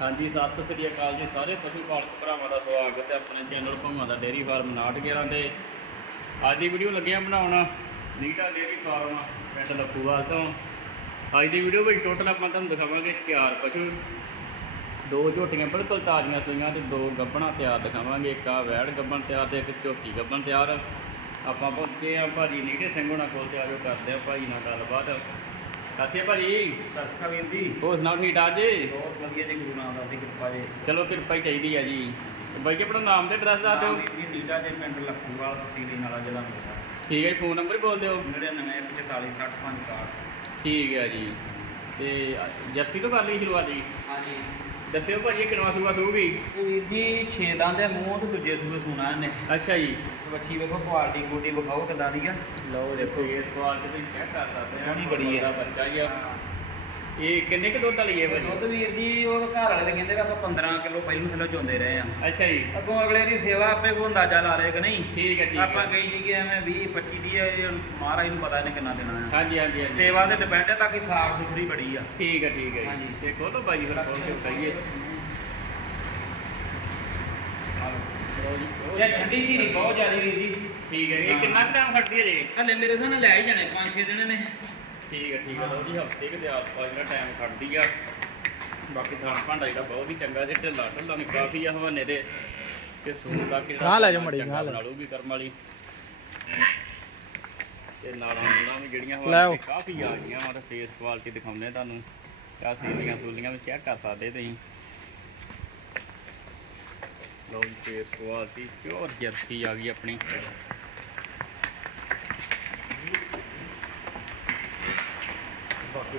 ਹਾਂਜੀ, ਸਤਿ ਸ੍ਰੀ ਅਕਾਲ ਜੀ ਸਾਰੇ ਪਸ਼ੂ ਪਾਲਕ ਭਰਾਵਾਂ ਦਾ ਸਵਾਗਤ ਹੈ ਆਪਣੇ ਚੈਨਲ ਭੰਮਾ ਦਾ ਡੇਅਰੀ ਫਾਰਮ 911 ਤੇ। ਅੱਜ ਦੀ ਵੀਡੀਓ ਲੱਗਿਆ ਬਣਾਉਣਾ, ਨੀਟਾ ਡੇਅਰੀ ਫਾਰਮ, ਪਿੰਡ ਲੱਖੂਵਾਲ ਤੋਂ। ਅੱਜ ਦੀ ਵੀਡੀਓ ਵਿੱਚ ਟੋਟਲ ਆਪਾਂ ਤੁਹਾਨੂੰ ਦਿਖਾਵਾਂਗੇ ਚਾਰ ਪਸ਼ੂ। ਦੋ ਝੋਟੀਆਂ ਬਿਲਕੁਲ ਤਾਜ਼ੀਆਂ ਸੂਈਆਂ ਤੇ ਦੋ ਗੱਬਣਾ ਤਿਆਰ ਦਿਖਾਵਾਂਗੇ, ਇੱਕ ਆ ਵੈੜ ਗੱਬਣ ਤਿਆਰ ਤੇ ਇੱਕ ਝੋਟੀ ਗੱਬਣ ਤਿਆਰ। ਆਪਾਂ ਪਹੁੰਚੇ ਆ ਭਾਜੀ ਨੀਟੇ ਸਿੰਘ ਹੋਣਾ ਕੋਲ ਤੇ ਆਜੋ ਕਰਦੇ ਆ ਭਾਈ ਨਾਲ ਗੱਲਬਾਤ। ਕਾਸੀਆ ਭਾਜੀ ਸਤਿ ਸ਼੍ਰੀ ਅਕਾਲ ਵੀਰ ਜੀ। ਹੋਰ ਸੁਣਾਓ ਠੀਕ ਠਾਕ ਜੀ? ਬਹੁਤ ਵਧੀਆ ਜੀ ਗੁਰੂ ਨਾਨਕ ਦੀ ਕਿਰਪਾ ਜੀ। ਚਲੋ ਕਿਰਪਾ ਹੀ ਚਾਹੀਦੀ ਆ ਜੀ। ਬਾਈ ਜੀ ਆਪਣਾ ਨਾਮ ਤੇ ਐਡਰੈਸ ਦੱਸ ਦਿਓ। ਵੀਰ ਜੀ ਨੀਡਾ ਦੇ ਪਿੰਡ ਲੱਖੂਵਾਲ ਤਹਿਸੀਲ ਨਾਲਾ ਜ਼ਿਲ੍ਹਾ ਅੰਮ੍ਰਿਤਸਰ ਠੀਕ ਹੈ ਜੀ ਫੋਨ ਨੰਬਰ ਬੋਲ ਦਿਓ। 9944 60 ਠੀਕ ਹੈ ਜੀ। ਤੇ ਜਰਸੀ ਤੋਂ ਕਰ ਲਈ ਸ਼ੁਰੂਆਤ ਜੀ? ਹਾਂਜੀ। ਦੱਸਿਓ ਭਾਜੀ ਕਿੰਨਾ ਸੂਆ ਇਹ ਵੀਰ ਜੀ ਛੇ ਦੰਦ ਦੇ ਮੂੰਹ ਤੇ ਦੂਜੇ ਸੂਏ ਸੁਣਾ ਇਹਨੇ। ਅੱਛਾ ਜੀ। ਬੱਚੀ ਵੇਖੋ ਕੁਆਲਿਟੀ ਗੋਡੀ ਵਿਖਾਓ ਕਿੱਦਾਂ ਦੀ ਆ। ਲਓ ਦੇਖੋ ਇਹ ਤੇ ਤੁਸੀਂ ਚੈੱਕ ਕਰ ਸਕਦੇ ਸੋਹਣੀ ਬੜੀ ਹੈ। ਬੱਚਾ ਹੀ ਆ। ਇਹ ਕਿੰਨੇ ਕੁ ਦੁੱਧ ਵਾਲੀ ਹੈ ਦੁੱਧ ਭਾਜੀ ਵੀਰ ਜੀ ਉਹ ਘਰ ਵਾਲੇ ਦੇ ਕਹਿੰਦੇ ਵੀ ਆਪਾਂ 15 ਕਿਲੋ ਪਹਿਲਾਂ ਥੱਲੇ ਚੋਂਦੇ ਰਹੇ ਆ। ਅੱਛਾ ਜੀ। ਅੱਗੋਂ ਅਗਲੇ ਦੀ ਸੇਵਾ ਆਪੇ ਕੋ ਅੰਦਾਜ਼ਾ ਲਾ ਰਹੇ ਕਿ ਨਹੀਂ? ਠੀਕ ਹੈ ਠੀਕ ਆਪਾਂ ਕਹੀ ਜੀ ਕਿ ਐਵੇਂ 20 25 ਦੀ ਹੈ, ਮਹਾਰਾਜ ਨੂੰ ਪਤਾ ਇਹਨੇ ਕਿੰਨਾ ਦੇਣਾ ਹੈ ਹਾਂਜੀ ਹਾਂਜੀ ਹਾਂਜੀ। ਸੇਵਾ ਤੇ ਡਿਪੈਂਡ ਹੈ ਤਾਂ ਕਿ ਸਾਫ਼ ਸੁਥਰੀ ਬੜੀ ਆ। ਠੀਕ ਹੈ ਠੀਕ ਹੈ ਜੀ। ਹਾਂਜੀ। ਤੇ ਖੋਲੋ ਭਾਜੀ ਫਿਰ ਖੋਲ ਕੇ ਜੀ, ਖੋਲ ਇਹ ਠੰਡੀ ਧੀਰੀ ਬਹੁਤ ਜ਼ਿਆਦਾ ਵੀਰ ਜੀ। ਠੀਕ ਹੈ ਇਹ ਕਿੰਨਾ ਟਾਈਮ ਖੜਦੀ ਹੈ ਜੀ? ਹਲੇ ਮੇਰੇ ਸਾਹ ਨਾਲ ਲੈ ਹੀ ਜਾਣੇ 5-6 ਦਿਨ ਨੇ ਠੀਕ ਹੈ ਠੀਕ ਹੈ ਲਓ ਜੀ ਹਫ਼ਤੇ ਕੁ ਦੇ ਆਸ-ਪਾਸ ਜਿਹੜਾ ਟਾਈਮ ਖੜਦੀ ਆ। ਬਾਕੀ ਥਾਣ ਭਾਂਡਾ ਜਿਹੜਾ ਬਹੁਤ ਹੀ ਚੰਗਾ ਜੇ ਢਿੱਲਾ ਢਿੱਲਾ ਨੇ ਕਾਫੀ ਆ ਹਵਾਨੇ ਦੇ। ਤੇ ਸੂਣ ਦਾ ਕਿ ਗਾਂਹ ਲੈ ਜਾਓ ਮਾੜੀ, ਗਾਂਹ ਲੈ। ਲਊਗੀ ਕਰਮ ਵਾਲੀ। ਤੇ ਨਾਲਾਂ ਨੂਲਾਂ ਵੀ ਜਿਹੜੀਆਂ ਲੈ ਆਓ। ਕਾਫੀ ਆ ਗਈਆਂ ਤੇ ਫੇਸ ਕੁਆਲਿਟੀ ਦਿਖਾਉਂਦੇ ਆ ਤੁਹਾਨੂੰ। ਆ ਸੀਲੀਆਂ ਸੂਲੀਆਂ ਵੀ ਚੈੱਕ ਕਰ ਸਕਦੇ ਤੁਸੀਂ। ਲਓ ਜੀ ਫੇਸ ਕੁਆਲਿਟੀ ਪਿਓਰ ਜਰਸੀ ਆ ਗਈ ਆਪਣੀ।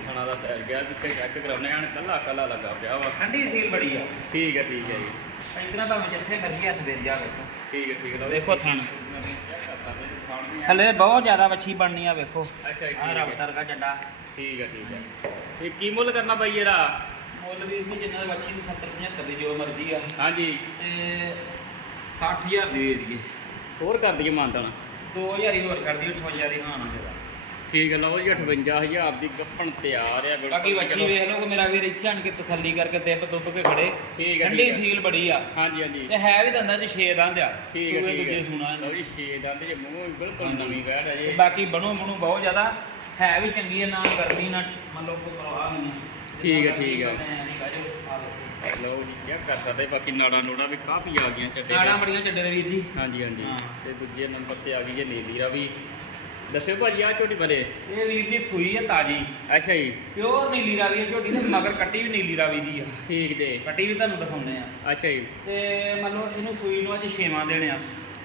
ਥਾਣਾ ਦਾ ਸੈਰ ਗਿਆ ਜਿੱਥੇ ਚੈੱਕ ਕਰਾਉਣੇ ਆਣ ਕੱਲਾ ਕੱਲਾ ਲੱਗਾ ਪਿਆ ਵਾ। ਠੰਡੀ ਸੀਲ ਬੜੀ ਆ। ਠੀਕ ਹੈ ਠੀਕ ਹੈ ਜੀ। ਇਤਨਾ ਭਾਵੇਂ ਜਿੱਥੇ ਮਰਜ਼ੀ ਹੱਥ ਦੇ ਜਾ ਵੇਖੋ। ਠੀਕ ਹੈ ਠੀਕ ਹੈ। ਦੇਖੋ ਥਣ। ਅੱਛਾ ਹਲੇ ਬਹੁਤ ਜ਼ਿਆਦਾ ਵੱਛੀ ਬਣਨੀ ਆ ਵੇਖੋ। ਜੀ ਆ ਤਰਗਾ ਚੱਡਾ ਠੀਕ ਹੈ ਠੀਕ ਹੈ। ਇਹ ਕੀ ਮੁੱਲ ਕਰਨਾ ਬਾਈ ਇਹਦਾ? ਮੁੱਲ ਵੀ ਜੀ ਜਿੰਨਾ ਦਾ ਵੱਛੀ ਦੀ 70 75 ਦੀ ਜੋ ਮਰਜ਼ੀ ਆ। ਹਾਂਜੀ। ਤੇ 60000 ਦੇ ਦਈਏ। ਹੋਰ ਕਰ ਦਈਏ ਮਾਨਤਨ। 2000 ਹੀ ਹੋਰ ਕਰ ਦਿਓ 58000 ਦੀ ਹਾਂ ਨਾ ਠੀਕ ਲਓ ਜੀ 58000 ਦੀ ਗੱਪਣ ਤਿਆਰ ਆ ਬਾਕੀ ਵੱਛੀ ਵੇਖ ਲਓ ਕਿ ਮੇਰਾ ਵੀਰ ਇੱਥੇ ਆਣ ਕੇ ਤਸੱਲੀ ਕਰਕੇ ਤਿੱਪ ਤੁੱਪ ਕੇ ਖੜੇ। ਠੀਕ ਹੈ ਠੰਡੀ ਸੀਲ ਬੜੀ ਆ। ਹਾਂਜੀ ਹਾਂਜੀ। ਤੇ ਹੈ ਵੀ ਦੰਦਾਂ 'ਚ 6 ਦੰਦ ਆ। ਠੀਕ ਹੈ ਦੂਜੇ ਸੁਣਾ ਲਓ ਜੀ ਛੇ ਦੰਦ ਜੇ ਮੂੰਹ ਵੀ ਬਿਲਕੁਲ। ਨਵੀਂ ਹੈ ਤੇ ਜੀ। ਬਾਕੀ ਬਣੋ ਬਣੂ ਬਹੁਤ ਜ਼ਿਆਦਾ। ਹੈ ਵੀ ਚੰਗੀ ਹੈ ਨਾ ਗਰਮੀ ਨਾ ਮੰਨ ਲਓ ਕੋਈ ਪ੍ਰਵਾਹ ਨਹੀਂ। ਠੀਕ ਹੈ, ਠੀਕ ਹੈ। ਲਓ। ਜੀ ਚੈੱਕ ਕਰ ਸਕਦੇ ਬਾਕੀ ਨਾੜਾ ਨੂੜਾ ਵੀ ਕਾਫੀ ਆ ਗਈਆਂ ਚੱਡੇ ਨਾੜਾਂ। ਬੜੀਆਂ ਚੱਡੇ ਦੇ ਵੀਰ ਜੀ। ਹਾਂਜੀ ਹਾਂਜੀ। ਤੇ ਦੂਜੇ ਨੰਬਰ ਤੇ ਆ ਗਈ ਜੇ ਨੀਲੀ ਰਾਵੀ। ਦੱਸਿਓ ਭਾਜੀ ਆ ਝੋਟੀ ਬਰੇ ਇਹ ਵੀਰ ਜੀ ਸੂਈ ਹੈ ਤਾਜੀ। ਅੱਛਾ ਜੀ। ਪਿਓਰ ਨੀਲੀ ਰਾਵੀ ਹੈ ਝੋਟੀ ਤੇ ਮਗਰ ਕੱਟੀ ਵੀ ਨੀਲੀ ਰਾਵੀ ਦੀ ਆ। ਠੀਕ ਜੇ ਕੱਟੀ ਵੀ ਤੁਹਾਨੂੰ ਦਿਖਾਉਂਦੇ ਆ। ਅੱਛਾ ਜੀ। ਤੇ ਮੰਨ ਲਓ ਇਹਨੂੰ ਸੂਈ ਨੂੰ ਅੱਜ ਛੇਵਾਂ ਦੇਣੇ ਆ।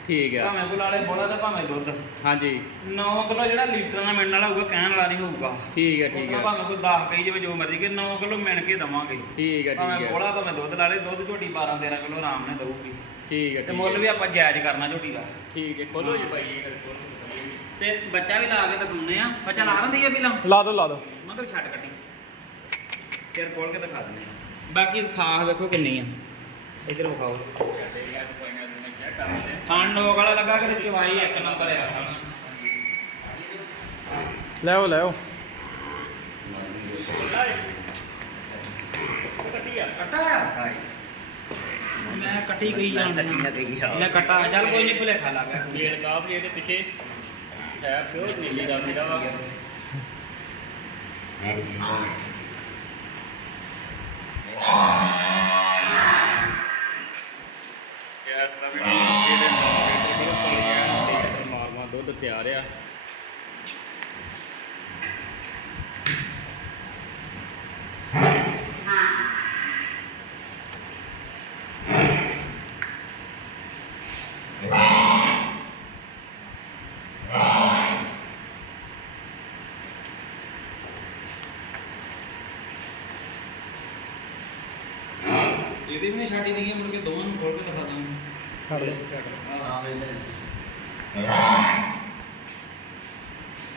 ਠੀਕ ਆ। ਭਾਵੇਂ ਕੋਲ ਵਾਲੇ ਬੋਲਾ ਤੇ ਭਾਵੇਂ ਦੁੱਧ। ਹਾਂਜੀ। 9 ਕਿਲੋ ਜਿਹੜਾ ਲੀਟਰ ਨਾਲ ਮਿਲਣ ਵਾਲਾ ਹੋਊਗਾ ਕਹਿਣ ਵਾਲਾ ਨਹੀਂ ਹੋਊਗਾ। ਠੀਕ ਹੈ ਠੀਕ ਹੈ ਭਾਵੇਂ ਕੋਈ 10 ਕਹੀ ਜਾਵੇ ਜੋ ਮਰਜ਼ੀ ਕਿ 9 ਕਿਲੋ ਮਿਣ ਕੇ ਦਵਾਂਗੇ। ਠੀਕ ਭਾਵੇਂ ਠੀਕ ਹੈ ਬੋਲਾ ਭਾਵੇਂ ਦੁੱਧ ਲਾ ਲੇ ਦੁੱਧ ਝੋਟੀ 12 13 ਕਿਲੋ ਆਰਾਮ ਨਾਲ ਦਊਗੀ। ਠੀਕ ਹੈ ਤੇ ਮੁੱਲ। ਵੀ ਆਪਾਂ ਜਾਇਜ਼ ਕਰਨਾ ਝੋਟੀ ਦਾ। ਠੀਕ ਹੈ ਖੋਲੋ ਜੀ ਭਾਈ ਇਹ ਗੱਲ ਖੋਲੋ। ਤੇ ਬੱਚਾ ਵੀ ਲਾ ਕੇ ਦਿਖਾਉਂਦੇ ਆ। ਬੱਚਾ ਲਾ ਰੰਦੀ ਆ ਪਹਿਲਾਂ? ਲਾ ਦੋ ਲਾ ਦੋ ਮਗਰ ਛੱਡ ਕੱਟੀ ਫਿਰ ਖੋਲ ਕੇ ਦਿਖਾ ਦਿੰਦੇ ਆ। ਬਾਕੀ ਸਾਹ ਵੇਖੋ ਕਿੰਨੀ ਆ। ਇਧਰ ਵਿਖਾਓ। ਖਾਣ ਵਾਲਾ ਲੱਗਾ ਕਿ ਚਵਾਈ ਇੱਕ ਨੰਬਰ ਆ। ਲੈ ਆਓ ਲੈ ਆਓ। ਕੱਟਾ ਆ? ਮੈਂ ਕੱਟੀ ਗਈ ਜਾਣ ਮੈਂ ਕੱਟਾ ਚੱਲ ਕੋਈ ਨਹੀਂ ਭੁਲੇਖਾ ਲੱਗ ਗਿਆ। ਜੇਲ ਕਾਫੀ ਇਹਦੇ ਪਿੱਛੇ। ਹੈ, ਪਿਓਰ ਨੀਲੀ ਦਾ ਮੇਰਾ ਵਾ। ਗੈਸ ਦਾ ਵੀ ਇਹਦੇ ਨਾਲ ਮਾਰਮਾ ਦੁੱਧ ਤਿਆਰ ਆ। ਇਹਦੀ ਵੀ ਨਹੀਂ ਛਾਟੀ ਨਹੀਂ ਮੁੜ ਕੇ ਦੋਵਾਂ ਨੂੰ ਖੋਲ ਕੇ ਦਿਖਾ ਦਾਂਗੇ ਛੱਡ ਦੋ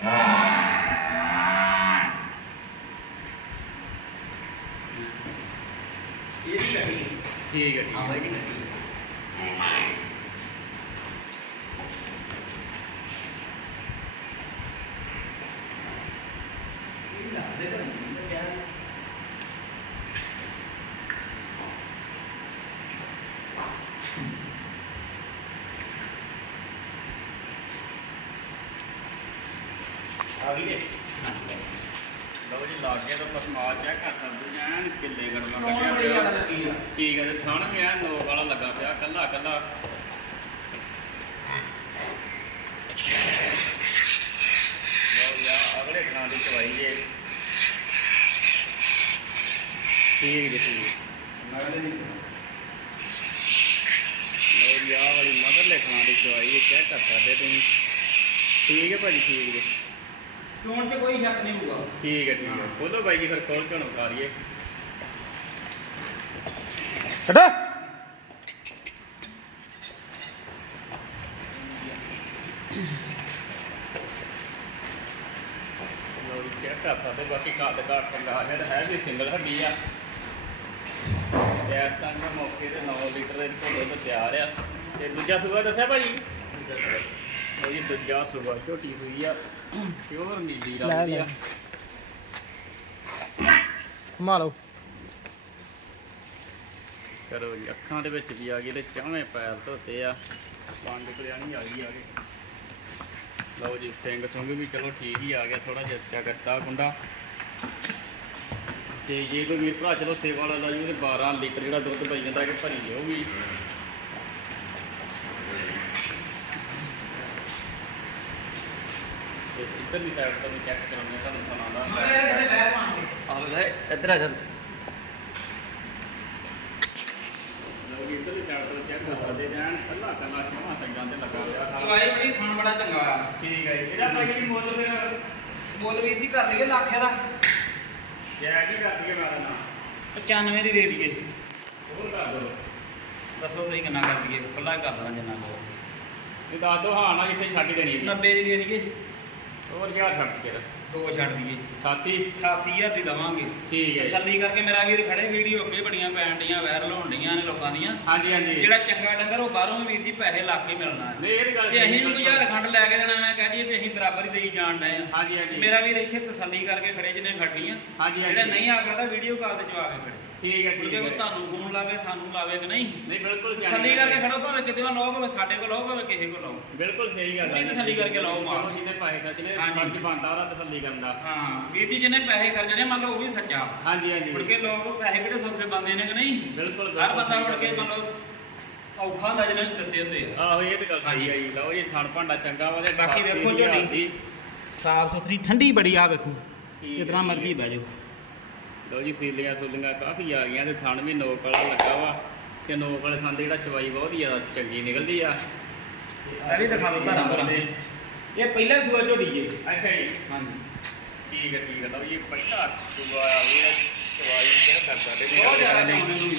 ਹਾਂ ਇਹ ਵੀ ਕੱਟੀ ਠੀਕ ਹੈ ਠੀਕ ਹੈ ਆ ਗਈ ਜੇ ਲਓ ਜੀ ਲੱਗ ਗਿਆ ਤਾਂ ਪਸਮਾ ਚੈੱਕ ਕਰ ਸਕਦੇ ਕਿੱਲੇ ਕੱਢਿਆ ਪਿਆ। ਠੀਕ ਹੈ ਤੇ ਥਣ ਵੀ ਐਨ ਨੋਕ ਵਾਲਾ ਲੱਗਾ ਪਿਆ ਕੱਲਾ ਕੱਲਾ। ਲਓ ਜੀ ਆਹ ਅਗਲੇ ਥਾਂ ਦੀ ਚਵਾਈ ਜੇ ਠੀਕ। ਜੀ ਠੀਕ ਲਓ ਜੀ ਆਹ ਵਾਲੀ ਮਗਰਲੇ ਥਾਂ ਦੀ ਚਵਾਈ ਇਹ ਚੈੱਕ ਕਰ ਸਕਦੇ ਤੁਸੀਂ। ਠੀਕ ਹੈ ਭਾਜੀ ਠੀਕ ਜੀ। ਚੋਣ 'ਚ ਕੋਈ ਸ਼ੱਕ ਨਹੀਂ ਹੋਊਗਾ। ਠੀਕ ਹੈ ਠੀਕ ਹੈ। ਖੋਲੋ ਬਾਈ ਜੀ ਫਿਰ ਖੋਲ ਕੇ ਹੁਣ ਉਤਾਰੀਏ। ਛੱਡ। ਕਰ ਸਕਦੇ ਬਾਕੀ ਕੱਦ ਕਾਠ ਚੰਗਾ ਹੈ ਹੈ ਵੀ ਸਿੰਗਲ ਹੱਡੀ ਆ। ਤੇ ਟਾਈਮ ਦਾ ਮੌਕੇ ਤੇ 9 ਲੀਟਰ ਦੇ ਕੋਲ ਦੁੱਧ ਤਿਆਰ ਆ। ਤੇ ਦੂਜਾ ਸੂਆ ਦੱਸਿਆ ਭਾਜੀ ਉਹ ਜੀ ਦੂਜਾ ਸੂਆ ਝੋਟੀ ਹੋਈ ਆ। ਪਿਓਰ ਨੀਲੀ ਲੈ ਰੰਗ ਦੀ ਲੈ। ਆ ਘੁਮਾ ਲਓ। ਕਰੋ ਜੀ ਅੱਖਾਂ ਦੇ ਵਿੱਚ ਵੀ ਆ ਗਈ ਤੇ ਚਾਵੇਂ ਪੈਰ ਧੋਤੇ ਆ। ਪੰਜ ਕਲਿਆਣੀ ਆ ਗਈ ਆ ਗਈ ਲਓ ਜੀ ਸਿੰਘ ਸੁੰਗ ਵੀ ਚਲੋ ਠੀਕ ਹੀ ਆ ਗਿਆ ਥੋੜਾ ਜਿਹਾ ਚਗੱਟਾ ਕੁੰਡਾ। ਤੇ ਜੇ ਕੋਈ ਵੀਰ ਭਰਾ ਚਲੋ ਸੇਵਾ ਵਾਲਾ ਲਾਜੂ ਤੇ 12 ਲੀਟਰ ਜਿਹੜਾ ਦੁੱਧ ਪਈ ਜਾਂਦਾ ਕਿ ਭਰੀ ਜਾਊਗੀ ਤੇ ਇੱਧਰਲੀ ਸਾਈਡ ਤੋਂ ਵੀ ਚੈੱਕ ਕਰਾਉਂਦੇ ਆ ਤੁਹਾਨੂੰ ਸੁਣਾਉਂਦਾ ਦੇ ਆਹ ਲੈ ਇੱਧਰ ਆ ਚੱਲ ਜੀ ਇੱਧਰਲੀ ਸਾਈਡ ਤੋਂ ਚੈੱਕ ਕਰ ਸਕਦੇ ਜਾਣ ਕੱਲਾ ਕੱਲਾ ਸਮਾਂ ਸੰਗਾਂ ਤੇ ਲੱਗਾ ਸਾਰਾ। ਦਵਾਈ ਬੜੀ ਥਣ ਬੜਾ ਚੰਗਾ ਆ। ਠੀਕ ਹੈ ਜੀ। ਇਹਦਾ ਭਾਈ ਜੀ ਮੁੱਲ ਫਿਰ ਮੁੱਲ ਵੀਰ ਦੀ ਕਰ ਲਈਏ ਲੱਖ ਦਾ ਜੈ ਕੀ ਕਰ ਦਈਏ ਮਾਰਾ ਨਾ। 95 ਦੀ ਦੇ ਦਈਏ ਹੋਰ ਕਰ ਦੋ ਦੱਸੋ ਤੁਸੀਂ ਕਿੰਨਾ ਕਰ ਦਈਏ ਕੱਲਾ ਕਰ ਦੇਣਾ ਜਿੰਨਾ ਕੋ ਇਹ ਦੱਸ ਦੋ ਹਾਂ ਨਾ ਜਿੱਥੇ ਛੱਡ ਦੇਣੀ ਹੈ। 90 ਦੀ ਦੇ ਦਈਏ ਹੋਰ ਕੀ ਛੱਡ ਕੇ ਦੋ ਛੱਡ ਦਈਏ। 88 88000 ਦੀ ਦਵਾਂਗੇ। ਠੀਕ ਹੈ। ਤਸੱਲੀ ਕਰਕੇ ਮੇਰਾ ਵੀਰ ਖੜੇ ਵੀਡੀਓ ਅੱਗੇ ਬੜੀਆਂ ਪੈਣ ਡੀਆਂ ਵਾਇਰਲ ਹੋਣ ਡੀਆਂ ਨੇ ਲੋਕਾਂ ਦੀਆਂ। ਹਾਂਜੀ ਹਾਂਜੀ। ਜਿਹੜਾ ਚੰਗਾ ਡੰਗਰ ਉਹ ਬਾਹਰੋਂ ਵੀਰ ਜੀ ਪੈਸੇ ਲਾ ਕੇ ਮਿਲਣਾ ਹੈ। ਨਹੀਂ ਇਹ ਗੱਲ ਜੇ ਅਸੀਂ ਵੀ ਬਿਲਕੁਲ। 1000 ਖੰਡ ਲੈ ਕੇ ਦੇਣਾ ਮੈਂ ਕਹਿ ਦਈਏ ਵੀ ਅਸੀਂ ਬਰਾਬਰ ਹੀ ਦੇਈ ਜਾਣ ਡਏ ਆ ਹਾਂਜੀ ਹਾਂਜੀ। ਮੇਰਾ ਵੀਰ ਇੱਥੇ ਤਸੱਲੀ ਕਰਕੇ ਖੜੇ ਜਿਹਨੇ ਖੜਨੀਆਂ ਹਾਂਜੀ ਜਿਹੜਾ ਨਹੀਂ ਆ ਸਕਦਾ ਵੀਡੀਓ ਕਾਲ ਤੇ ਜਵਾਬ ਖੜੇ। ਠੀਕ ਹੈ ਠੀਕ ਹੈ। ਉਹ ਤੁਹਾਨੂੰ ਫੋਨ ਲਾਵੇ ਸਾਨੂੰ ਲਾਵੇ ਕਿ ਨਹੀਂ? ਨਹੀਂ ਬਿਲਕੁਲ ਸਿਆਣੀ ਤਸੱਲੀ ਕਰਕੇ ਹੈ। ਖੜੋ ਭਾਵੇਂ ਕਿਤੇ ਲਓ ਭਾਵੇਂ ਸਾਡੇ ਕੋਲ ਲਓ ਭਾਵੇਂ ਕਿਸੇ ਕੋਲ ਲਓ। ਬਿਲਕੁਲ ਸਹੀ ਗੱਲ ਪੂਰੀ ਤਸੱਲੀ ਕਰਕੇ ਲਾਓ। ਚਲੋ ਜਿਹਨੇ ਪੈਸੇ ਖਰਚਨੇ। ਫਰਜ਼ ਬਣਦਾ ਉਹਦਾ ਤਸੱਲੀ ਕਰਨ ਦਾ ਹਾਂ ਵੀਰ ਜੀ ਜਿਹਨੇ ਪੈਸੇ ਖਰਚਣੇ ਮੰਨ ਲਓ ਉਹ ਵੀ ਸੱਚਾ। ਹਾਂਜੀ ਹਾਂਜੀ। ਮੁੜ ਕੇ ਲੋਕ ਪੈਸੇ ਕਿਹੜੇ ਸੌਖੇ ਬੰਦੇ ਨੇ ਕਿ ਨਹੀਂ? ਬਿਲਕੁਲ ਹਰ ਬੰਦਾ ਮੁੜ ਕੇ। ਮੰਨ ਲਓ ਔਖਾ ਹੁੰਦਾ ਜਿਹਨਾਂ ਨੂੰ ਦਿੱਤੇ ਹੁੰਦੇ ਆ। ਆਹੋ ਇਹ ਤਾਂ ਗੱਲ ਸਹੀ ਹੈ ਜੀ। ਲਓ ਜੀ ਥਣ ਭਾਂਡਾ ਚੰਗਾ ਵਾ ਤੇ ਬਾਕੀ 88 ਵੇਖੋ ਝੋਟੀ। ਸਾਫ਼ ਸੁਥਰੀ ਠੰਡੀ ਬੜੀ ਆ ਵੇਖੋ। ਜਿਤਨਾ ਮਰਜ਼ੀ ਬਹਿ ਜਾਓ। ਲਓ ਜੀ ਸੀਲੀਆਂ ਸੂਲੀਆਂ ਕਾਫੀ ਆ ਗਈਆਂ ਤੇ ਥਣ ਵੀ ਨੋਕ ਵਾਲਾ ਲੱਗਾ ਵਾ ਤੇ ਨੋਕ ਵਾਲੇ ਥਣ ਦੇ ਜਿਹੜਾ ਚਵਾਈ ਬਹੁਤ ਹੀ ਜ਼ਿਆਦਾ ਚੰਗੀ ਨਿਕਲਦੀ ਆ। ਇਹ ਵੀ ਦਿਖਾ ਦਿਓ ਧਾਰਾਂ ਭਰਾਂ। ਇਹ ਪਹਿਲਾ ਸੂਆ ਝੋੜੀ ਜੇ। ਅੱਛਾ ਜੀ। ਹਾਂਜੀ। ਠੀਕ ਹੈ ਠੀਕ ਹੈ। ਲਓ ਜੀ ਪਹਿਲਾ ਸੂਆ ਆ ਇਹ ਚਵਾਈ ਕਿਹੜਾ ਕਰਦਾ ਦੇ ਬਹੁਤ ਜ਼ਿਆਦਾ ਚਾਹੁੰਦੇ ਨੂੰ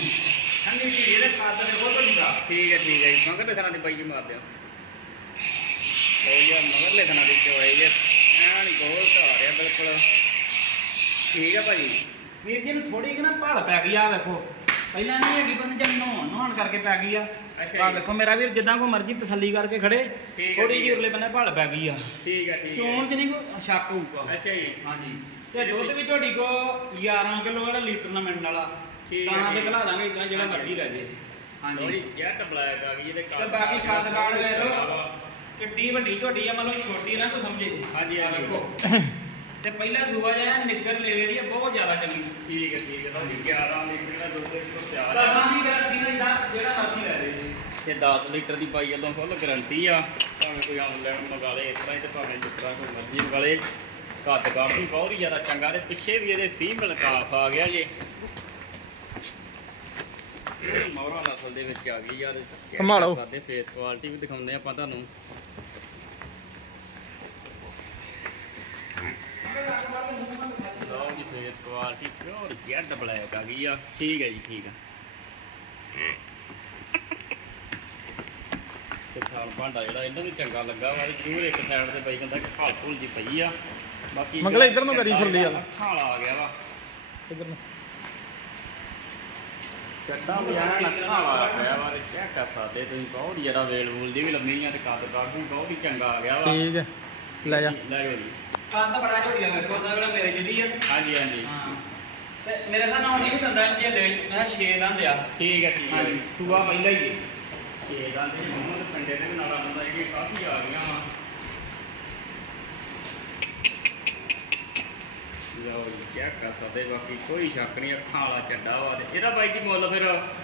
ਠੰਡੀ ਜੀ ਇਹਦੇ ਖਾਤਰ ਦੇ ਬਹੁਤ ਹੁੰਦਾ। ਠੀਕ ਹੈ ਠੀਕ ਹੈ ਮਗਰਲੇ ਥਣਾ ਦੀ ਬਾਈ ਜੀ ਮਾਰ ਦਿਓ। ਲਓ ਜੀ ਆਹ ਮਗਰਲੇ ਥਣਾ ਦੀ ਚਵਾਈ ਜੇ। ਐਨ ਗੋਲ ਧਾਰ ਆ ਬਿਲਕੁਲ। ਠੀਕ ਹੈ ਭਾਜੀ। ਵੀਰ ਜੀ ਨੂੰ ਥੋੜੀ ਕਿ ਨਾ ਭਾਲ ਪੈ ਗਈ ਆ ਵੇਖੋ। ਪਹਿਲਾਂ ਨਹੀਂ ਹੈਗੀ ਬੰਦ ਜਦ ਨਹਾਉਣ ਨਹਾਉਣ ਕਰਕੇ ਪੈ ਗਈ ਆ। ਅੱਛਾ ਆ ਜੀ। ਵੇਖੋ ਮੇਰਾ ਵੀਰ ਜਿੱਦਾਂ ਕੋ ਮਰਜ਼ੀ ਤਸੱਲੀ ਕਰਕੇ ਖੜੇ ਠੀਕ ਹੈ, ਥੋੜੀ ਠੀਕ ਜਿਹੀ ਹੈ। ਉਰਲੇ ਬੰਨੇ ਭਾਲ ਪੈ ਗਈ ਆ। ਠੀਕ ਹੈ ਠੀਕ ਚੋਣ ਹੈ। ਚ ਨਹੀਂ ਕੋ ਸ਼ੱਕ ਹੋਊਗਾ। ਅੱਛਾ ਜੀ। ਹਾਂਜੀ। ਤੇ ਦੁੱਧ ਵੀ ਤੁਹਾਡੀ ਕੋ 11 ਕਿਲੋ ਵਾਲਾ ਲੀਟਰ ਨਾਲ ਮਿਲਣ ਵਾਲਾ। ਠੀਕ ਹੈ, ਤਾਂ ਤੇ ਠੀਕ ਹੈ। ਘਲਾ ਦਾਂਗੇ ਇਦਾਂ ਜਿਹੜਾ ਹਾਂਜੀ। ਮਰਜ਼ੀ ਲੈ ਜੇ। ਲਓ ਹਾਂਜੀ ਜੀ ਜੈਟ ਬਲੈਕ ਆ ਗਈ ਇਹਦੇ ਤੇ ਬਾਕੀ ਕੱਦ ਕਾੜ ਵੇਖ ਲਓ। ਕਿੱਡੀ ਵੱਡੀ ਆ ਮਤਲਬ ਛੋਟੀ ਨਾ ਕੋ ਸਮਝੇ। ਹਾਂਜੀ, ਆਹ ਹਾਂਜੀ। ਵੇਖੋ। ਤੇ ਪਹਿਲਾ ਸੂਆ ਜਿਹੜਾ ਨਿੱਗਰ ਲੈਵੇ ਦੀ ਆ, ਬਹੁਤ ਜ਼ਿਆਦਾ ਚੰਗੀ। ਠੀਕ ਹੈ ਠੀਕ ਹੈ। ਜੀ 11 ਲੀਟਰ ਦਾ ਦੁੱਧ ਇੱਕ ਤੋਂ ਤਿਆਰ ਦਸਾਂ ਆ ਦੀ ਗਾਰੰਟੀ ਨਾਲ ਜਿਹੜਾ ਮਰਜ਼ੀ ਲੈ ਲੈ ਤੇ 10 ਲੀਟਰ ਦੀ ਪਾਈ ਵੱਲੋਂ ਫੁੱਲ ਗਾਰੰਟੀ ਆ ਭਾਵੇਂ ਕੋਈ ਆਨਲਾਈਨ ਮੰਗਾ ਲੇ ਇਸ ਤਰ੍ਹਾਂ ਹੀ ਤੇ ਭਾਵੇਂ ਜਿਸ ਤਰ੍ਹਾਂ ਕੋਈ ਮਰਜ਼ੀ ਮੰਗਾ ਲੇ। ਘੱਟ ਕਾਠ ਵੀ ਬਹੁਤ ਹੀ ਜ਼ਿਆਦਾ ਚੰਗਾ ਤੇ ਪਿੱਛੇ ਵੀ ਇਹਦੇ ਫੀਮੇਲ ਕਾਫ ਆ ਗਿਆ ਜੇ। ਮੌਰਾ ਨਸਲ ਦੇ ਵਿੱਚ ਆ ਗਈ ਯਾਰ ਲਓ। ਸਾਡੇ ਫੇਸ ਕੁਆਲਿਟੀ ਵੀ ਦਿਖਾਉਂਦੇ ਆਪਾਂ ਤੁਹਾਨੂੰ। ਲਓ ਜੀ face quality pure jet black ਆ ਗਈ ਆ। ਠੀਕ ਹੈ ਜੀ ਠੀਕ ਆ। ਤੇ ਥਾਲ ਭਾਂਡਾ ਜਿਹੜਾ ਇਹਨਾਂ ਨੂੰ ਚੰਗਾ ਲੱਗਾ ਵਾ ਤੇ ਜ਼ਰੂਰ ਇੱਕ ਸਾਈਡ ਤੇ ਪਈ ਕਹਿੰਦਾ ਕਿ ਫਲ ਫੁੱਲ ਜੀ ਪਈ ਆ। ਬਾਕੀ ਮੰਗਲਾ ਇੱਧਰ ਨੂੰ ਕਰੀ ਵਾਲਾ। ਅੱਖਾਂ ਵਾਲਾ। ਆ ਗਿਆ ਵਾ। ਇਧਰ ਨੂੰ। ਚੱਡਾ ਬਿਆਨਾ ਅੱਖਾਂ ਵਾਲਾ ਪਿਆ ਵਾ ਤੇ ਚੈੱਕ ਕਰ ਸਕਦੇ ਤੁਸੀਂ ਬਹੁਤ ਹੀ ਜ਼ਿਆਦਾ ਵੇਲ ਵੂਲ ਦੀ ਵੀ ਲੰਮੀ ਆ ਤੇ ਕੱਦ ਕੱਦ ਵੀ ਬਹੁਤ ਹੀ ਚੰਗਾ ਆ ਗਿਆ ਵਾ। ਠੀਕ ਹੈ ਲੈ ਜਾ। ਲੈ ਜੀ। ਕੰਨ ਤਾਂ ਬੜਾ ਝੋਟੀ ਆ ਵੇਖੋ ਉਹਦਾ ਵੇਲਾ ਮੇਰੇ ਜਿੱਡੀ ਆ। ਹਾਂਜੀ ਹਾਂਜੀ। ਹਾਂ। ਤੇ ਮੇਰੇ ਦਾ ਨਾਮ ਨਹੀਂ ਦੰਦਾ ਜੇ ਲੈ ਮੇਰਾ 6 ਦੰਦ ਆ। ਠੀਕ ਹੈ ਠੀਕ ਹੈ ਹਾਂਜੀ। ਸੂਆ ਪਹਿਲਾ ਹੀ ਹੈ ਛੇ ਦੰਦ ਦੇ ਮੂੰਹ ਤੇ ਪਿੰਡੇ ਦੇ ਵੀ ਨਾਲ ਆਉਂਦਾ ਇਹ ਕਾਫੀ ਆ ਗਈਆਂ ਵਾ। ਲਓ ਜੀ ਚੈੱਕ ਕਰ ਸਕਦੇ ਬਾਕੀ ਕੋਈ ਸ਼ੱਕ ਨਹੀਂ ਅੱਖਾਂ ਵਾਲਾ ਚੱਡਾ ਵਾ ਤੇ ਇਹਦਾ ਬਾਈ ਜੀ ਮੁੱਲ ਫਿਰ?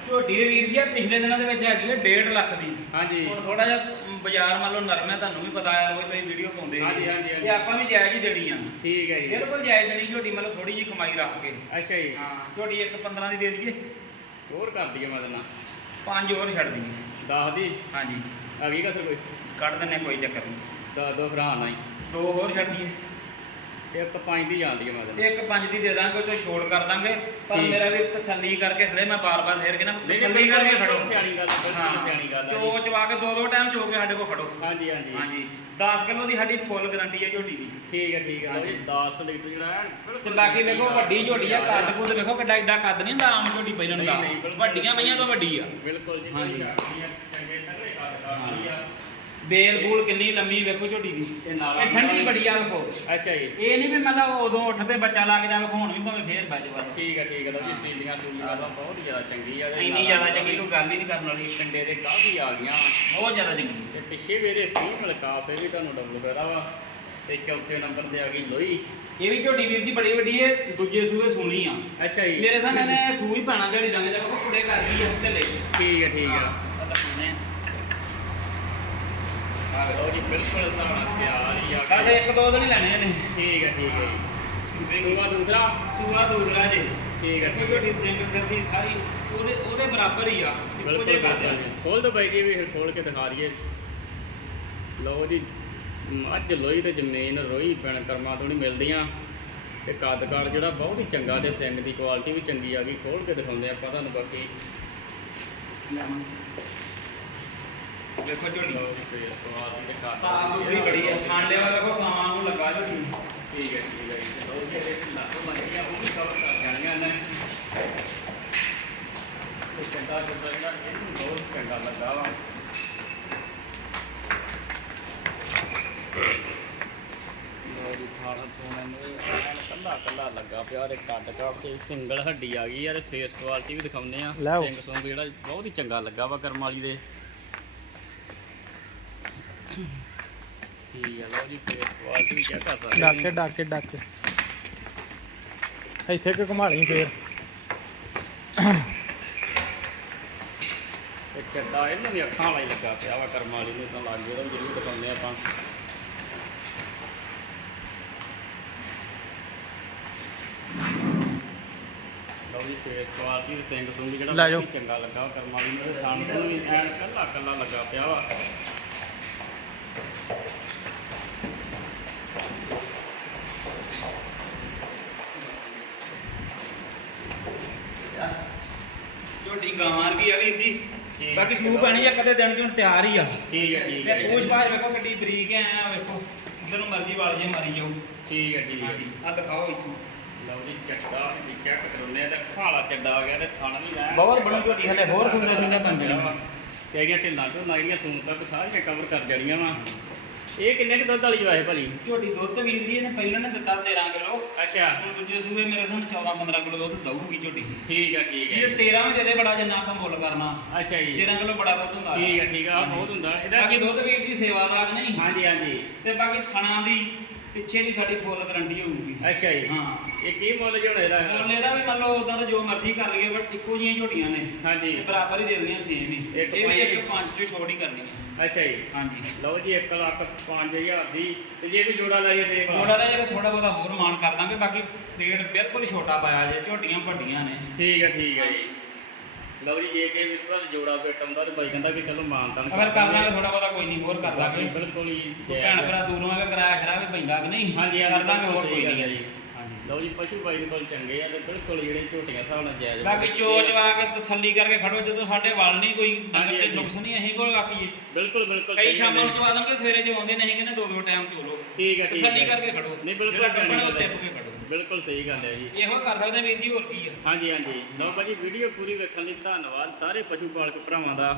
ਝੋਟੀ ਦੇ ਵੀਰ ਜੀ ਆ ਪਿਛਲੇ ਦਿਨਾਂ ਦੇ ਵਿੱਚ ਹੈਗੀ ਹੈ 1.5 ਲੱਖ ਦੀ। ਹਾਂਜੀ। ਹੁਣ ਥੋੜਾ ਜਿਹਾ ਮ, ਬਾਜ਼ਾਰ ਮੰਨ ਲਓ ਨਰਮ ਹੈ ਤੁਹਾਨੂੰ ਵੀ ਪਤਾ ਹੈ ਰੋਜ਼ ਤੁਸੀਂ ਵੀਡੀਓ ਪਾਉਂਦੇ ਹਾਂਜੀ, ਜੀ। ਹਾਂਜੀ, ਹਾਂਜੀ। ਤੇ ਆਪਾਂ ਵੀ ਜਾਇਜ਼ ਹੀ ਦੇਣੀ ਆ। ਠੀਕ ਹੈ ਜੀ। ਬਿਲਕੁਲ ਜਾਇਜ਼ ਦੇਣੀ ਝੋਟੀ ਮਤਲਬ ਥੋੜੀ ਜਿਹੀ ਕਮਾਈ ਰੱਖ ਕੇ। ਅੱਛਾ ਜੀ। ਹਾਂ ਝੋਟੀ ਇੱਕ 15 ਦੀ ਦੇ ਦਈਏ। ਹੋਰ ਕਰ ਦਈਏ ਮਦਦ ਨਾਲ ਪੰਜ ਹੋਰ ਛੱਡ ਦਈਏ। 10 ਦੀ? ਹਾਂਜੀ। ਆ ਗਈ ਕਸਰ ਕੋਈ? ਕੱਢ ਦਿੰਨੇ ਕੋਈ ਚੱਕਰ ਨਹੀਂ। ਦਾ ਦੋ ਭਰਾ ਨਹੀਂ ਦੋ ਹੋਰ ਛੱਡ ਦਈਏ। ਇੱਕ ਪੰਜ ਦੀ ਜਾਂਦੀ ਹੈ ਤੇ ਇੱਕ ਪੰਜ ਦੀ ਦੇ ਦਾਂਗੇ ਉਹ ਛੋੜ ਕਰ ਦਾਂਗੇ। ਪਰ ਠੀਕ। ਮੇਰਾ ਵੀ ਤਸੱਲੀ ਕਰਕੇ ਖੜੇ ਮੈਂ ਬਾਰ-ਬਾਰ ਫੇਰ ਕੇ ਨਾ ਨਹੀਂ, ਤਸੱਲੀ ਬਿਲਕੁਲ ਕਰਕੇ ਖੜੋ। ਸਿਆਣੀ ਗੱਲ ਹੈ, ਬਿਲਕੁਲ ਸਿਆਣੀ ਗੱਲ ਹੈ। ਚੋ ਚਵਾ ਕੇ ਦੋ ਦੋ ਟਾਈਮ ਚੋ ਕੇ ਸਾਡੇ ਕੋਲ ਖੜੋ। ਹਾਂਜੀ ਹਾਂਜੀ। ਹਾਂਜੀ। 10 ਕਿਲੋ ਦੀ ਸਾਡੀ ਫੁੱਲ ਗਾਰੰਟੀ ਹੈ ਝੋਟੀ ਦੀ। ਠੀਕ ਹੈ ਠੀਕ ਹੈ ਲਓ ਜੀ 10 ਲੀਟਰ ਜਿਹੜਾ ਹੈ ਤੇ ਬਿਲਕੁਲ ਬਾਕੀ ਵੇਖੋ ਵੱਡੀ ਝੋਟੀ ਆ ਕੱਦ ਕੁੱਦ ਵੇਖੋ ਕਿੱਡਾ ਐਡਾ ਕੱਦ ਨਹੀਂ ਹੁੰਦਾ ਆਮ ਝੋਟੀ ਪਹਿਲਣ ਦਾ ਨਹੀਂ, ਨਹੀਂ, ਬਿਲਕੁਲ। ਵੱਡੀਆਂ ਪਈਆਂ ਤੋਂ ਵੱਡੀ ਆ। ਬਿਲਕੁਲ ਜੀ ਹਾਂਜੀ। ਹਾਂਜੀ ਚੰਗੇ ਆ ਬੇਲ ਬੂਲ ਕਿੰਨੀ ਲੰਮੀ ਵੇਖੋ ਝੋਟੀ ਦੀ। ਤੇ ਨਾਲ ਇਹ ਠੰਡੀ ਬੜੀ ਆ ਵੇਖੋ। ਅੱਛਾ ਜੀ। ਇਹ ਨਹੀਂ ਵੀ ਮਤਲਬ ਉਦੋਂ ਉੱਠ ਪਏ ਬੱਚਾ ਲੱਗ ਜਾਵੇ ਹੁਣ ਵੀ ਭਾਵੇਂ ਫੇਰ ਵੱਜ ਵੱਜ ਠੀਕ ਹੈ ਠੀਕ ਹੈ ਜੀ ਸੀਲੀਆਂ ਸੂਲੀਆਂ ਤਾਂ ਬਹੁਤ ਜ਼ਿਆਦਾ ਚੰਗੀ ਆ ਤੇ ਇੰਨੀ ਜ਼ਿਆਦਾ ਚੰਗੀ ਕੋਈ ਗੱਲ ਹੀ ਨਹੀਂ ਕਰਨ ਵਾਲੀ। ਪਿੰਡੇ ਦੇ ਕਾਫੀ ਆ ਗਈਆਂ। ਬਹੁਤ ਜ਼ਿਆਦਾ ਚੰਗੀ। ਤੇ ਪਿੱਛੇ ਵੀ ਇਹਦੇ ਫੀ ਮਲਕਾਫ ਇਹ ਵੀ ਤੁਹਾਨੂੰ ਡਬਲ ਫਾਇਦਾ ਵਾ। ਤੇ ਚੌਥੇ ਨੰਬਰ ਤੇ ਆ ਗਈ ਲੋਈ। ਇਹ ਵੀ ਝੋਟੀ ਵੀਰ ਦੀ ਬੜੀ ਵੱਡੀ ਹੈ ਦੂਜੇ ਸੂਏ ਸੂਣੀ ਆ। ਅੱਛਾ ਜੀ। ਮੇਰੇ ਸਾਹਮਣੇ ਸੂਈ ਪਾਣਾ ਜਿਹੜੀ ਰੰਗ ਦਾ ਕੁੜੇ ਕਰ ਗਈ ਹੈ ਢਿੱਲੇ ਠੀਕ ਹੈ ਠੀਕ ਆ ਆ ਦਿਖਾਉਂਦੇ ਆ ਆ ਲਓ ਜੀ ਬਿਲਕੁਲ ਨਾਲ ਤਿਆਰ ਹੀ ਆ। ਬਸ ਇੱਕ ਦੋ ਦਿਨ ਹੀ ਲੈਣੇ ਨੇ ਠੀਕ ਹੈ ਠੀਕ ਹੈ ਜੀ। ਸੂਆ ਦੂਸਰਾ ਸੂਆ ਦੂਰ ਜੇ। ਠੀਕ ਹੈ ਸਿਰ ਸਾਰੀ ਉਹਦੇ ਉਹਦੇ ਬਰਾਬਰ ਹੀ ਆ। ਇੱਕੋ ਬਿਲਕੁਲ ਜਿਹੇ ਕੱਦ ਆ। ਬਿਲਕੁਲ। ਖੋਲ ਦੋ ਬਾਈ ਜੀ ਵੀ ਫਿਰ ਖੋਲ ਕੇ ਦਿਖਾ ਦਈਏ। ਲਓ ਜੀ ਮੱਝ ਲੋਈ ਤੇ ਜ਼ਮੀਨ ਰੋਈ ਪੈਣ ਕਰਮਾਂ ਤੋਂ ਨਹੀਂ ਮਿਲਦੀਆਂ। ਤੇ ਕੱਦ ਕਾਠ ਜਿਹੜਾ ਬਹੁਤ ਹੀ ਚੰਗਾ ਤੇ ਸਿੰਘ ਦੀ ਕੁਆਲਿਟੀ ਵੀ ਚੰਗੀ ਆ ਗਈ। ਖੋਲ ਕੇ ਦਿਖਾਉਂਦੇ ਆਪਾਂ ਤੁਹਾਨੂੰ ਬਾਕੀ। ਝੋਟੀ ਸਾਫ਼ ਸੁਥਰੀ ਬੜੀ ਹੈ। ਗਾਵਾਂ ਨੂੰ ਲੱਗਾ ਝੋਟੀ ਨੂੰ। ਠੀਕ ਹੈ ਠੀਕ ਹੈ। ਜੀ ਲਓ ਜੀ ਇਹਦੇ ਲੱਤ ਮਰੀਆਂ ਉਹ ਵੀ ਕਵਰ ਕਰ ਜਾਣੀਆਂ ਇਹਨਾਂ ਨੇ। ਤੇ ਚੰਗਾ ਚੰਗਾ ਜਿਹੜਾ ਇਹਨੂੰ ਬਹੁਤ ਚੰਗਾ ਲੱਗਾ ਵਾ। ਲਓ ਜੀ ਖਾਣਾ ਪੂਣਾ ਨੂੰ ਕੱਲਾ ਕੱਲਾ ਲੱਗਾ ਪਿਆ ਤੇ ਕਾਟ ਤੇ ਸਿੰਗਲ ਹੱਡੀ ਆ ਗਈ ਆ ਤੇ ਫੇਸ ਕੁਆਲਿਟੀ ਵੀ ਦਿਖਾਉਂਦੇ ਆ। ਸਿੰਘ ਸੁੰਗ ਜਿਹੜਾ ਬਹੁਤ ਹੀ ਚੰਗਾ ਲੱਗਾ ਵਾ ਕਰਮ ਵਾਲੀ ਦੇ। ਠੀਕ ਆ ਲਓ ਜੀ ਫੇਸ ਕੁਆਲਿਟੀ ਵੀ ਚੈੱਕ ਕਰ ਸਕਦੇ ਡੱਕ ਡੱਕ ਡੱਕ। ਇੱਥੇ ਕਿ ਘੁਮਾ ਲਈ ਫੇਰ। ਤੇ ਚੱਡਾ ਇਹਨਾਂ ਦੀ ਅੱਖਾਂ ਵਾਲਾ ਲੱਗਾ ਪਿਆ ਵਾ ਕਰਮ ਵਾਲੀ ਨੂੰ ਤਾਂ ਲੱਗ ਗਿਆ ਜ਼ਰੂਰ ਦਿਖਾਉਂਦੇ ਆਪਾਂ। ਲਓ ਜੀ ਫੇਸ ਕੁਆਲਿਟੀ ਤੇ ਸਿੰਘ ਸੁੰਗ ਜਿਹੜਾ ਲੈ ਜਾਓ। ਬਹੁਤ ਹੀ ਚੰਗਾ ਲੱਗਾ ਕਰਮ ਵਾਲੀ ਨੂੰ। ਥਣ ਤੋਂ ਵੀ ਐਨ ਕੱਲਾ ਕੱਲਾ ਲੱਗਾ ਪਿਆ ਵਾ ਝੋਟੀ ਗਾਵਾਂ ਵੀ ਆ ਵੀ ਦੀ ਠੀਕ ਬਾਕੀ। ਸੂਪ ਪੈਣੀ ਆ ਕਦੇ ਦਿਨ ਚੋਂ ਤਿਆਰ ਹੀ ਆ। ਠੀਕ ਹੈ ਠੀਕ ਤੇ ਹੈ ਪੂਛ ਪਾਛ ਵੇਖੋ ਕਿੱਡੀ ਬਰੀਕ ਐ ਆ ਵੇਖੋ। ਜਿੱਧਰ ਨੂੰ ਮਰਜ਼ੀ ਵਾਲ ਜੇ ਮਾਰੀ ਜਾਓ। ਠੀਕ ਹੈ ਠੀਕ ਹੈ ਆ ਦਿਖਾਓ ਇੱਥੋਂ। ਲਓ ਜੀ ਚੱਡਾ ਵੀ ਚੈੱਕ ਕਰਾਉਂਦੇ ਆ ਤੇ ਖਾਲਾ ਚੱਡਾ ਆ ਗਿਆ ਤੇ ਥਣ ਵੀ ਲੈ ਬਹੁਤ ਬੜੀ ਝੋਟੀ ਹਲੇ ਹੋਰ ਸੁੰਦਰ ਸੁੰਦਰ ਬਣ ਜਾਣੀ। ਆ। ਤੇ ਜਿਹੜੀਆਂ ਢਿੱਲਾਂ ਤੋਂ ਲਾਈਆਂ ਸੂਨ ਤੱਕ ਸਾਰੀਆਂ ਕਵਰ ਕਰ ਜਾਣੀਆਂ ਵਾ। ਇਹ ਕਿੰਨੇ ਕੁ ਦੁੱਧ ਵਾਲੀ ਵਾਏ ਭਲੀ? ਝੋਟੀ ਦੁੱਧ ਵੀਰ ਜੀ ਇਹਨੇ ਪਹਿਲਾਂ ਨੇ ਦਿੱਤਾ 13 ਕਿਲੋ। ਅੱਛਾ। ਹੁਣ ਦੂਜੇ ਸੂਏ ਮੇਰੇ ਸਾਹਮਣੇ 14 15 ਕਿਲੋ ਦੁੱਧ ਦਊਗੀ ਝੋਟੀ। ਠੀਕ ਹੈ ਠੀਕ ਹੈ ਇਹ 13 ਵੀ ਦੇ ਦੇ ਬੜਾ ਜਿੰਨਾ ਆਪਾਂ ਮੁੱਲ ਕਰਨਾ। ਅੱਛਾ ਜੀ। 13 ਕਿਲੋ ਬੜਾ ਦੁੱਧ ਹੁੰਦਾ। ਠੀਕ ਹੈ ਠੀਕ ਆ ਬਹੁਤ ਹੁੰਦਾ। ਇਹਦਾ ਬਾਕੀ ਦੁੱਧ ਵੀਰ ਜੀ ਸੇਵਾਦਾਰ ਨਹੀਂ। ਹਾਂਜੀ ਹਾਂਜੀ। ਤੇ ਬਾਕੀ ਥਣਾ ਦੀ ਪਿੱਛੇ ਦੀ ਸਾਡੀ ਫੁੱਲ ਗਰੰਟੀ ਹੋਊਗੀ। ਅੱਛਾ ਜੀ। ਹਾਂ। ਇਹ ਕੀ ਮੁੱਲ ਜਿਹੜਾ ਇਹਦਾ ਮੁੱਲ ਇਹਦਾ ਵੀ ਮੰਨ ਲਓ ਉਦਾਂ ਤਾਂ ਜੋ ਮਰਜ਼ੀ ਕਰ ਲਈਏ ਬਟ ਇੱਕੋ ਜਿਹੀਆਂ ਝੋਟੀਆਂ ਨੇ। ਹਾਂਜੀ। ਇਹ ਬਰਾਬਰ ਹੀ ਦੇ ਦੇਣੀਆਂ ਸੇਮ ਹੀ। ਇੱਕ ਇਹ ਵੀ ਇੱਕ ਪੰਜ ਚੋਂ ਛੋੜ ਹੀ ਕਰਨੀ ਹੈ। ਅੱਛਾ ਜੀ। ਹਾਂਜੀ। ਲਓ ਜੀ 1 ਲੱਖ 5000 ਦੀ। ਤੇ ਜੇ ਵੀ ਜੋੜਾ ਲਾਈਏ ਤੇ? ਥੋੜਾ ਜਿਹਾ ਥੋੜਾ ਬਹੁਤਾ ਹੋਰ ਮਾਨ ਕਰ ਦਾਂਗੇ ਬਾਕੀ ਰੇਟ ਬਿਲਕੁਲ ਛੋਟਾ ਪਾਇਆ ਜੇ ਝੋਟੀਆਂ ਵੱਡੀਆਂ ਨੇ। ਠੀਕ ਹੈ ਠੀਕ ਹੈ ਜੀ। ਲਓ ਜੀ ਜੇ ਕਿ ਵੀ ਭਰਾ ਜੋੜਾ ਬੇਟ ਆਉਂਦਾ ਤੇ ਬਾਈ ਕਹਿੰਦਾ ਕਿ ਚਲੋ ਮਾਨਤਾਨ ਅਗਰ ਕਰ ਦਾਂਗੇ ਥੋੜਾ ਬਹੁਤਾ ਕੋਈ ਨਹੀਂ ਹੋਰ ਕਰ ਦਾਂਗੇ ਬਿਲਕੁਲ ਹੀ ਕੋਈ ਭੈਣ ਭਰਾ ਦੂਰੋਂ ਆਵੇ ਕਿਰਾਇਆ ਖਰਾ ਵੀ ਪੈਂਦਾ ਕਿ ਨਹੀਂ? ਹਾਂਜੀ ਕਰ ਦਾਂਗੇ ਹੋਰ ਕੋਈ ਨਹੀਂ ਜੀ। ਹਾਂਜੀ ਲਓ ਜੀ ਪਸ਼ੂ ਬਾਈ ਦੇ ਕੋਲ ਚੰਗੇ ਆ ਤੇ ਬਿਲਕੁਲ ਜਿਹੜੇ ਝੋਟੀਆਂ ਹਿਸਾਬ ਨਾਲ ਜਾਇਜ਼ ਬਾਕੀ ਚੋਚ ਵਾ ਕੇ ਤਸੱਲੀ ਕਰਕੇ ਖੜੋ ਜਦੋਂ ਸਾਡੇ ਵਾਲ ਨਹੀਂ ਕੋਈ ਡੰਗਰ ਤੇ। ਨੁਕਸ ਨਹੀਂ ਅਸੀਂ ਕੋਲ ਆਖੀਏ ਬਿਲਕੁਲ ਬਿਲਕੁਲ ਕਈ ਸ਼ਾਮਾਂ ਨੂੰ। ਚਵਾ ਦੇਣਗੇ ਸਵੇਰੇ ਚ ਆਉਂਦੇ ਨਹੀਂ ਕਹਿੰਦੇ ਦੋ ਦੋ ਟਾਈਮ ਚੋਲੋ ਠੀਕ ਹੈ ਠੀਕ ਤਸੱਲੀ। ਕਰਕੇ ਖੜੋ। ਨਹੀਂ ਬਿਲਕੁਲ ਜਿਹੜਾ ਕੱਪੜਾ। ਟਿਪ ਕੇ ਖੜੋ। ਬਿਲਕੁਲ ਸਹੀ ਗੱਲ ਹੈ ਜੀ। ਇਹੋ ਕਰ ਸਕਦੇ ਵੀਰ ਜੀ ਹੋਰ ਕੀ ਆ? ਹਾਂਜੀ ਹਾਂਜੀ। ਲਓ ਭਾਜੀ ਵੀਡੀਓ ਪੂਰੀ ਵੇਖਣ ਲਈ ਧੰਨਵਾਦ ਸਾਰੇ ਪਸ਼ੂ ਪਾਲਕ ਭਰਾਵਾਂ ਦਾ।